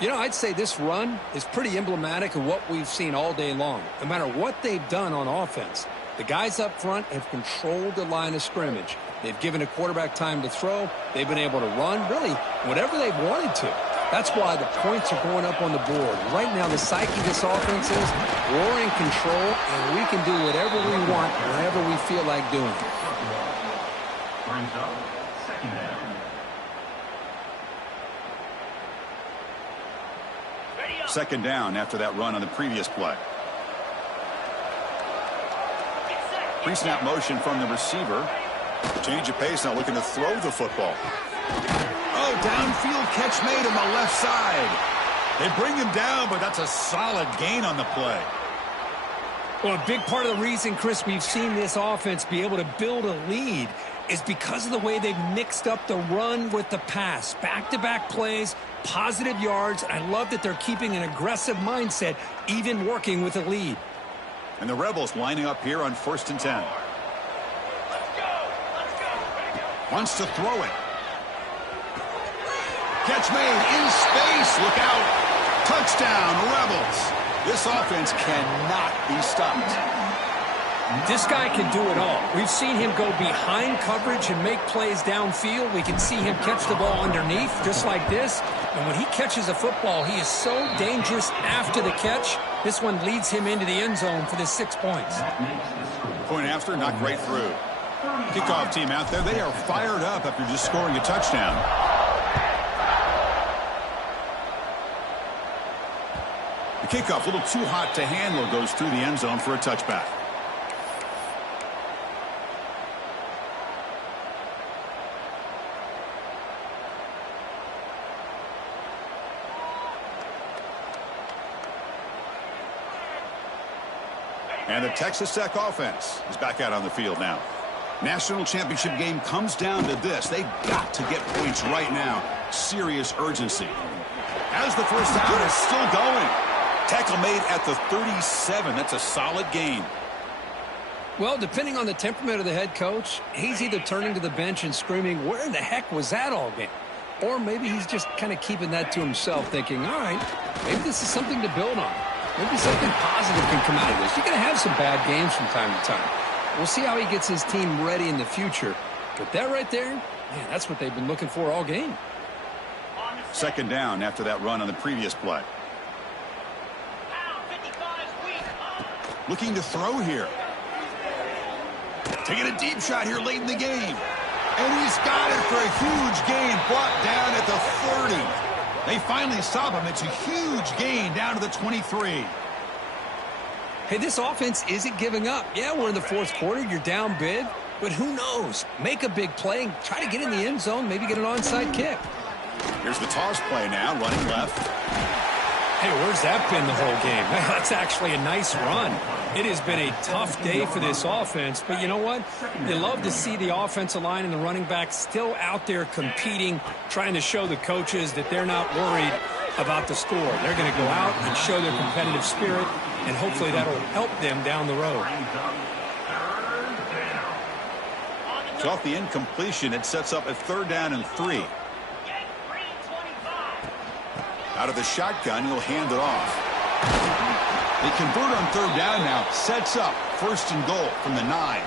You know, I'd say this run is pretty emblematic of what we've seen all day long. No matter what they've done on offense, the guys up front have controlled the line of scrimmage. They've given a quarterback time to throw. They've been able to run, really, whatever they've wanted to. That's why the points are going up on the board. Right now, the psyche of this offense is we're in control, and we can do whatever we want whenever we feel like doing it. Brings up second down. Second down after that run on the previous play. Pre-snap motion from the receiver. Change of pace now, looking to throw the football. Oh, downfield catch made on the left side. They bring him down, but that's a solid gain on the play. Well, a big part of the reason, Chris, we've seen this offense be able to build a lead is because of the way they've mixed up the run with the pass. Back-to-back plays, positive yards. I love that they're keeping an aggressive mindset, even working with a lead. And the Rebels lining up here on 1st and 10. Wants to throw it. Catch made in space. Look out. Touchdown, Rebels. This offense cannot be stopped. This guy can do it all. We've seen him go behind coverage and make plays downfield. We can see him catch the ball underneath just like this. And when he catches a football, he is so dangerous after the catch. This one leads him into the end zone for the 6 points. Point after, knocked right through. Kickoff team out there, they are fired up after just scoring a touchdown. The kickoff, a little too hot to handle, goes through the end zone for a touchback. And the Texas Tech offense is back out on the field now. National championship game comes down to this. They've got to get points right now. Serious urgency. As the first down is still going. Tackle made at the 37. That's a solid gain. Well, depending on the temperament of the head coach, he's either turning to the bench and screaming, where in the heck was that all game? Or maybe he's just kind of keeping that to himself, thinking, all right, maybe this is something to build on. Maybe something positive can come out of this. You're going to have some bad games from time to time. We'll see how he gets his team ready in the future. But that right there, man, that's what they've been looking for all game. Second down after that run on the previous play. Looking to throw here. Taking a deep shot here late in the game. And he's got it for a huge gain, brought down at the 30. They finally stop him. It's a huge gain down to the 23. Hey, this offense isn't giving up. Yeah, we're in the fourth quarter. You're down big. But who knows? Make a big play. Try to get in the end zone. Maybe get an onside kick. Here's the toss play now. Running left. Hey, where's that been the whole game? That's actually a nice run. It has been a tough day for this offense, but you know what? You love to see the offensive line and the running back still out there competing, trying to show the coaches that they're not worried about the score. They're going to go out and show their competitive spirit, and hopefully that'll help them down the road. So off the incompletion, it sets up a 3rd down and 3. Out of the shotgun, he'll hand it off. They convert on 3rd down now. Sets up 1st and goal from the 9.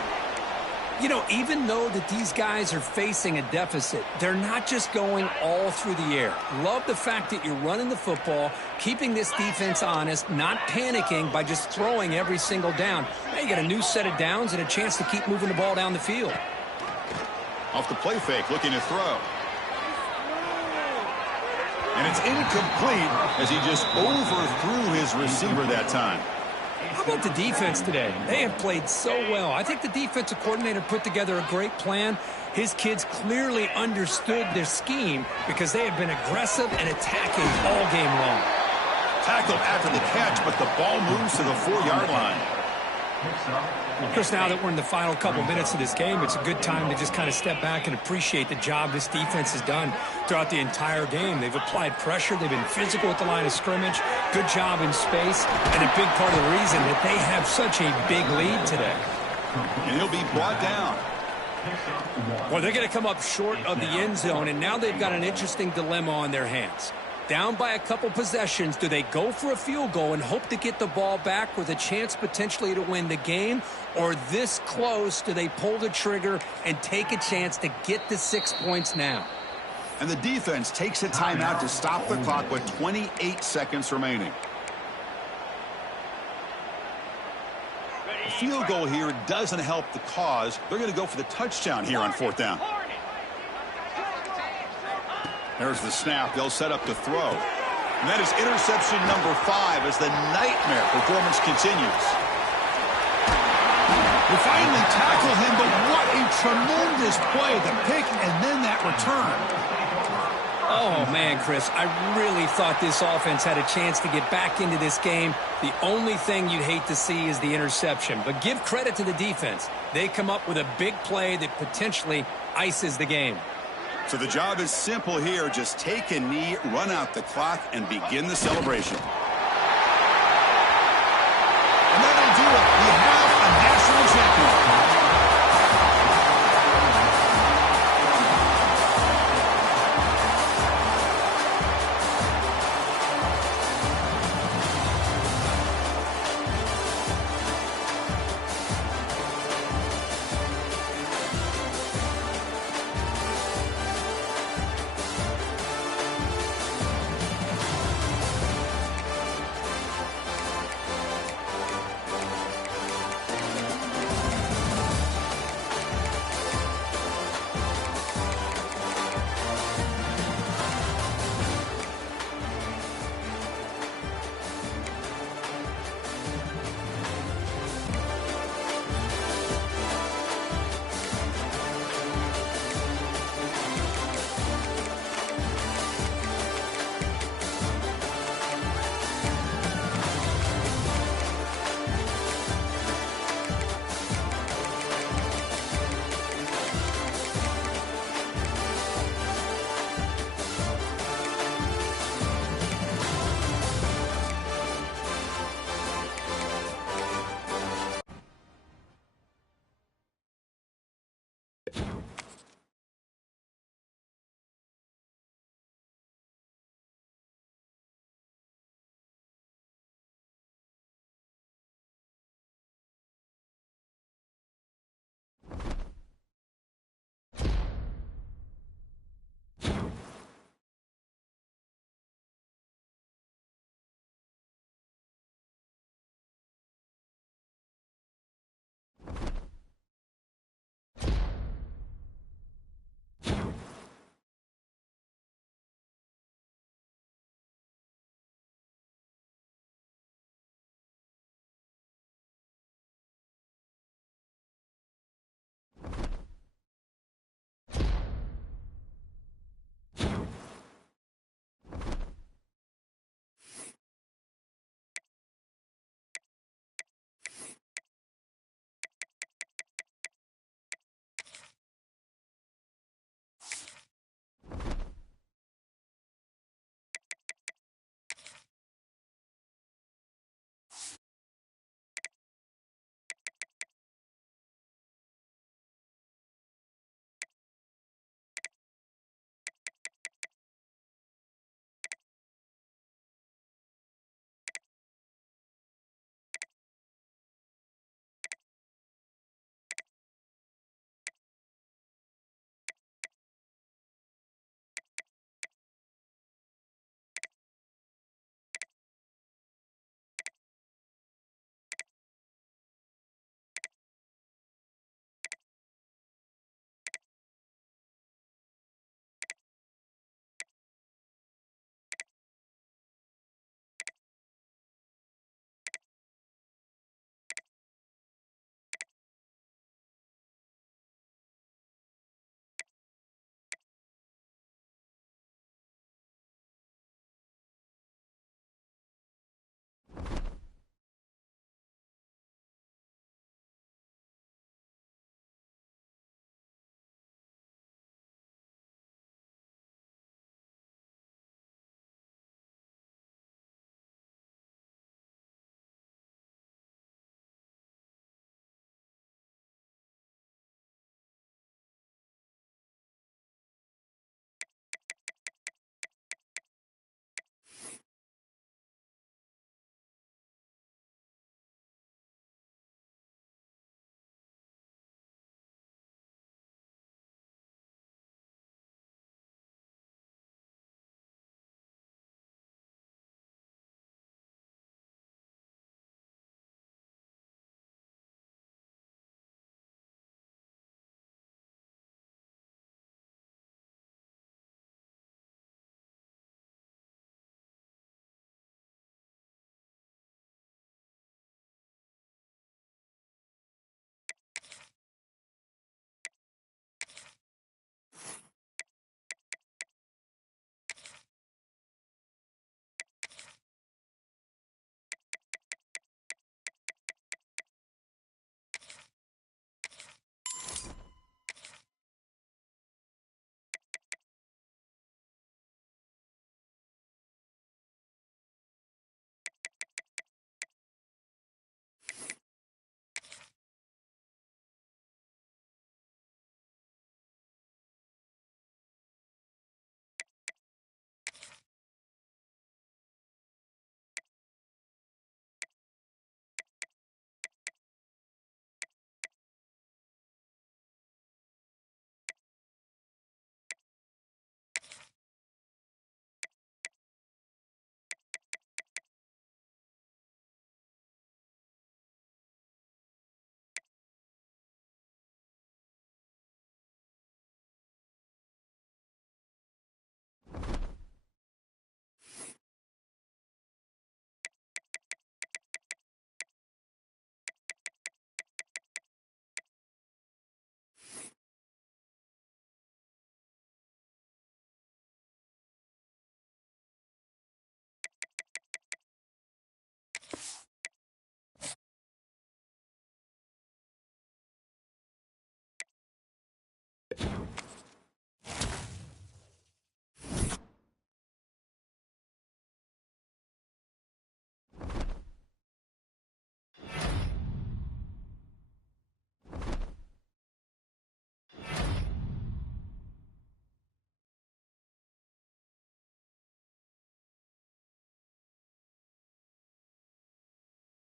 You know, even though that these guys are facing a deficit, they're not just going all through the air. Love the fact that you're running the football, keeping this defense honest, not panicking by just throwing every single down. Now you got a new set of downs and a chance to keep moving the ball down the field. Off the play fake, looking to throw. And it's incomplete as he just overthrew his receiver that time. How about the defense today? They have played so well. I think the defensive coordinator put together a great plan. His kids clearly understood their scheme because they have been aggressive and attacking all game long. Tackled after the catch, but the ball moves to the 4-yard line. Chris, now that we're in the final couple minutes of this game, it's a good time to just kind of step back and appreciate the job this defense has done throughout the entire game. They've applied pressure. They've been physical at the line of scrimmage. Good job in space. And a big part of the reason that they have such a big lead today. And he'll be brought down. Well, they're going to come up short of the end zone, and now they've got an interesting dilemma on their hands. Down by a couple possessions, do they go for a field goal and hope to get the ball back with a chance potentially to win the game? Or this close, do they pull the trigger and take a chance to get the 6 points now? And the defense takes a timeout to stop the clock with 28 seconds remaining. A field goal here doesn't help the cause. They're going to go for the touchdown here on 4th down. There's the snap. They'll set up to throw. And that is interception number 5 as the nightmare performance continues. They finally tackle him, but what a tremendous play. The pick and then that return. Oh, man, Chris, I really thought this offense had a chance to get back into this game. The only thing you'd hate to see is the interception. But give credit to the defense. They come up with a big play that potentially ices the game. So the job is simple here. Just take a knee, run out the clock, and begin the celebration.